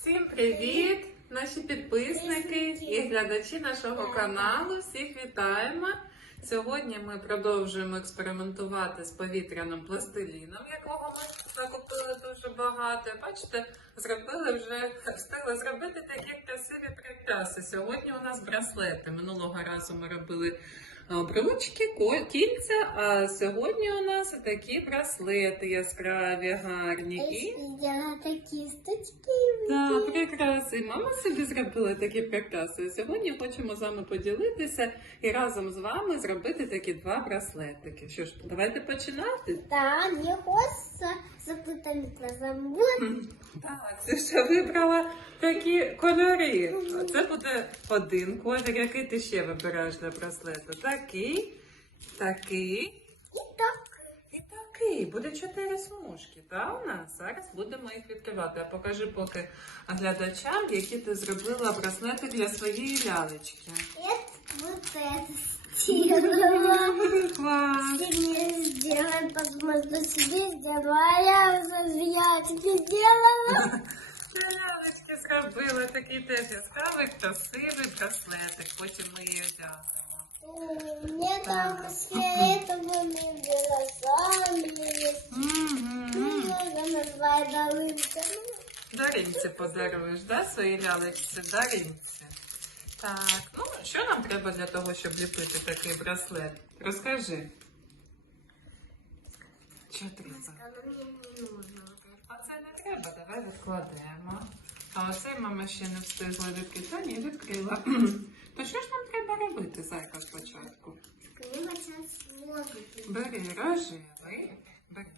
Всім привіт, наші підписники і глядачі нашого каналу. Всіх вітаємо. Сьогодні ми продовжуємо експериментувати з повітряним пластиліном, якого ми закупили дуже багато. Бачите, зробили вже встигли зробити такі красиві прикраси. Сьогодні у нас браслети. Минулого разу ми робили обручки, кільця, а сьогодні у нас такі браслети яскраві, гарні. І Я такі сточки. Так, прикраси. І Мама собі зробила такі прикраси. Сьогодні хочемо з вами поділитися і разом з вами зробити такі два браслетики. Що ж, давайте починати. Та не хочеться запитати глазом. Так, це ще вибрала такі кольори. Це буде один колір, який ти ще вибираєш для браслету. Такий, такий І так і такий. Буде чотири смужки, так у нас? Зараз будемо їх відкривати. А покажи поки глядачам, які ти зробила браслети для своєї лялечки. Это вот это сделала. Клас! Ты мне сделай, потому что себе сделала. А я уже я тебе сделала. Лялечки зробила такий теж яскравий, красивий браслетик. Потім ми її одягнемо. Мне там фиолетовыми. Мгм. Много назвать. Даринці подаруєш, да, своїй лялечці? Даринці. Так, ну що нам треба для того, щоб ліпити такий браслет? Розкажи. Що треба? А це не треба, давай відкладемо. А оцей мама ще не встигла відкрити. Та ні, відкрила. То що ж нам треба робити, зайка, спочатку? Бери рожевий, бери.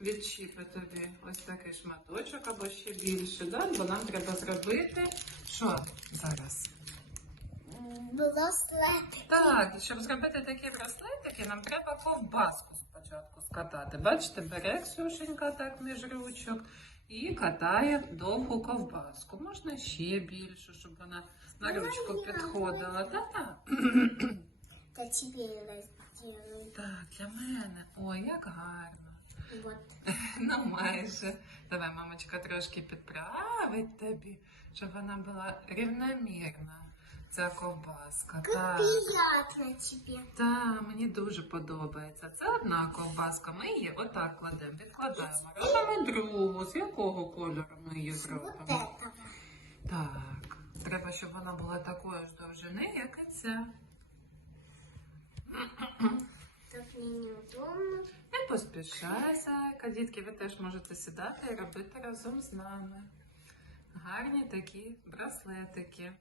Відчіпи тобі ось такий шматочок або ще більше, да? бо нам треба зробити. Що зараз? Браслет. Так, щоб зробити такі браслетики, нам треба ковбаску спочатку скатати. Бачите, бере Ксюшенька так між ручок і катає довгу ковбаску. Можна ще більше, щоб вона на ручку підходила. Та-та. Это тебе я сделаю. Так, для мене. Ой, як гарно. Вот. Ну, майже. Давай, мамочка, трошки підправить тобі, щоб вона була рівномірна. Ця ковбаска. Как Так. приятно тебе. Так, мені дуже подобається. Це одна ковбаска. Ми її отак кладемо, відкладаємо. Робимо другу. З якого кольору ми її Вот зробимо? этого. Так. Треба, щоб вона була такої ж довжини, як і ця. Так мне неудобно. Не поспішай, зайка. Дітки, ви теж можете сідати і робити разом з нами. Гарні такі браслетики.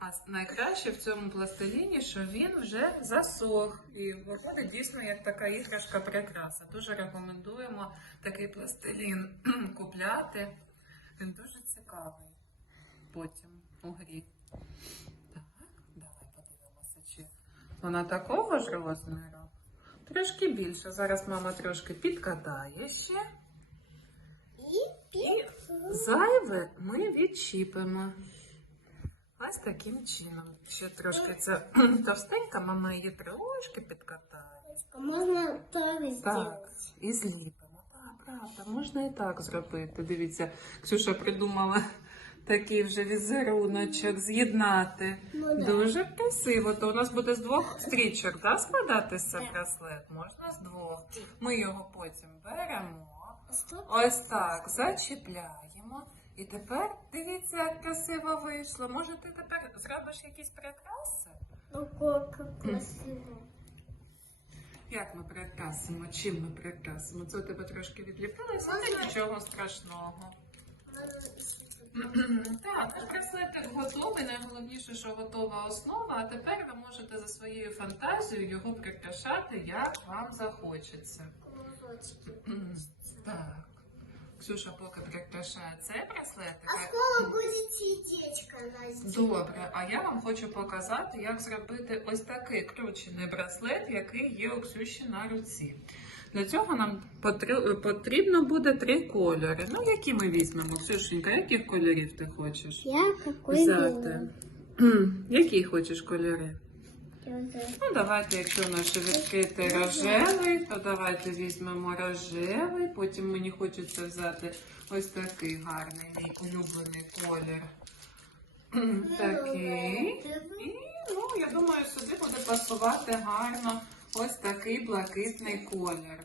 А найкраще в цьому пластиліні, що він вже засох і виходить дійсно як така іграшка прикраса. Дуже рекомендуємо такий пластилін купляти. Він дуже цікавий потім у грі. Так, давай подивимося, чи вона такого ж розміру. Трошки більше. Зараз мама трошки підкатає ще. И І зайве ми відчіпимо. Ось таким чином. Ще трошки це товстенька, мама її трошки підкатає. тоже Так, сделать. і зліпимо. Так, правда, можна і так зробити. Дивіться, Ксюша придумала такий вже візеруночок з'єднати. Ну да. Дуже красиво. То у нас буде з двох стрічок, да, складатися браслет? Можна з двох. Ми його потім беремо. Ось так, зачіпляємо. І тепер дивіться, як красиво вийшло. Може, ти тепер зробиш якісь прикраси? Ого, как красиво. Як ми прикрасимо? Чим ми прикрасимо? Це у тебе трошки відліпилося, але нічого страшного. Так, браслетик готовий. Найголовніше, що готова основа. А тепер ви можете за своєю фантазією його прикрашати, як вам захочеться. Так. Ксюша поки прикрашає цей браслетик. А скоро будет сердечко на сделать. Добре, а я вам хочу показати, як зробити ось такий кручений браслет, який є у Ксюші на руці. Для цього нам потрібно буде три кольори. Ну, які ми візьмемо? Ксюшенька, яких кольорів ти хочеш Я какой взяти? Які хочеш кольори? Ну, давайте, якщо наше відкритий рожевий, то давайте візьмемо рожевий. Потім мені хочеться взяти ось такий гарний мій улюблений колір. Такий. І, ну, я думаю, сюди буде пасувати гарно ось такий блакитний колір.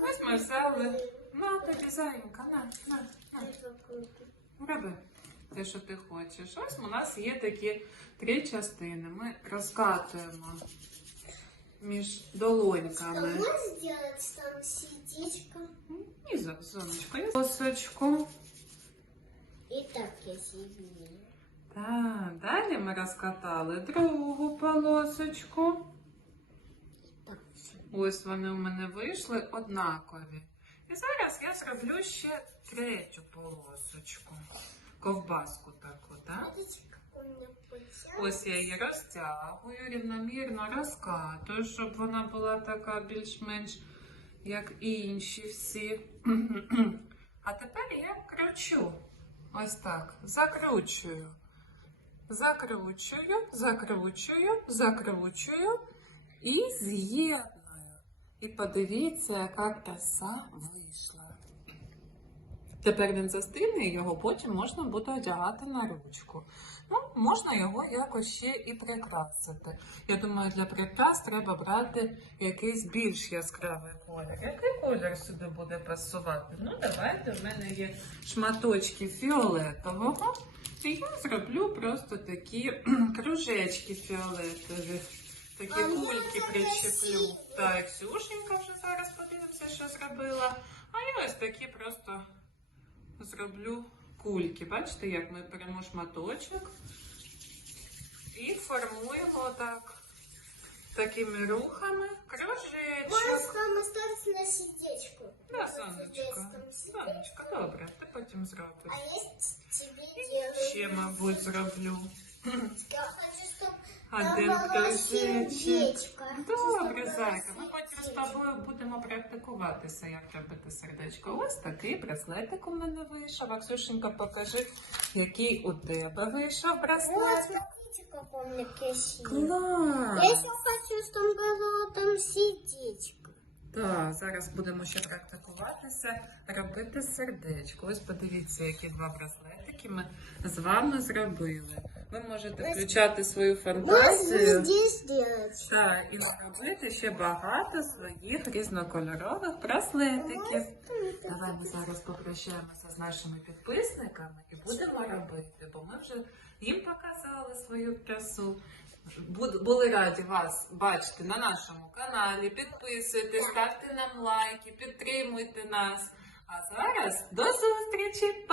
Ось ми взяли. На, тобі зайенька, на, на, на. Роби те, що ти хочеш. Ось у нас є такі три частини. Ми розкатуємо між долоньками. Можно сделать там сердечко? І за зоночку, і. И так я себе. Так, далі ми розкатали другу полосочку. Ось вони у мене вийшли однакові. І зараз я зроблю ще третю полосочку. Ковбаску таку, так? Ось я її розтягую, рівномірно розкатую, щоб вона була така більш-менш як інші всі. А тепер я кручу. Ось так. Закручую. Закручую, закручую, закручую і з'єдную. І подивіться, яка краса вийшла. Тепер він застигне, і його потім можна буде одягати на ручку. Ну, можна його якось ще і прикрасити. Я думаю, для прикрас треба брати якийсь більш яскравий колір. Який колір сюди буде пасувати? Ну, давайте в мене є шматочки фіолетового. І я зроблю просто такі кружечки фіолетові. Такі А кульки причеплю. Так, Ксюшенька вже зараз подивимося, що зробила. А я ось такі просто зроблю кульки. Бачите, як ми беремо шматочок і формуємо так такими рухами кружечок. Можешь там остаться на сердечко. Да, Здесь сонечко. там сердечко. Сонечко, добре, ти потім зробиш. А есть тебе делаю. Ще, мабуть, зроблю. Я хочу, чтобы Один там было кружечок. сердечко. Добре, Чтобы зайка. было Ми потім з сердечко. тобою будемо практикуватися, як робити сердечко. Ось такий браслетик у мене вийшов. А Ксюшенька, покажи, який у тебе вийшов Вот, браслет. смотрите, как он мне красивый. Клас! Я еще хочу, чтобы было там сердечко. Так, зараз будемо ще практикуватися, робити сердечко. Ось подивіться, які два браслетики ми з вами зробили. Ви можете включати свою фантазію. Так, і зробити ще багато своїх різнокольорових браслетиків. Давай ми зараз попрощаємося з нашими підписниками і будемо робити, бо ми вже їм показали свою красу. Були раді вас бачити на нашому каналі. Підписуйтесь, ставте нам лайки, підтримуйте нас. А зараз до зустрічі!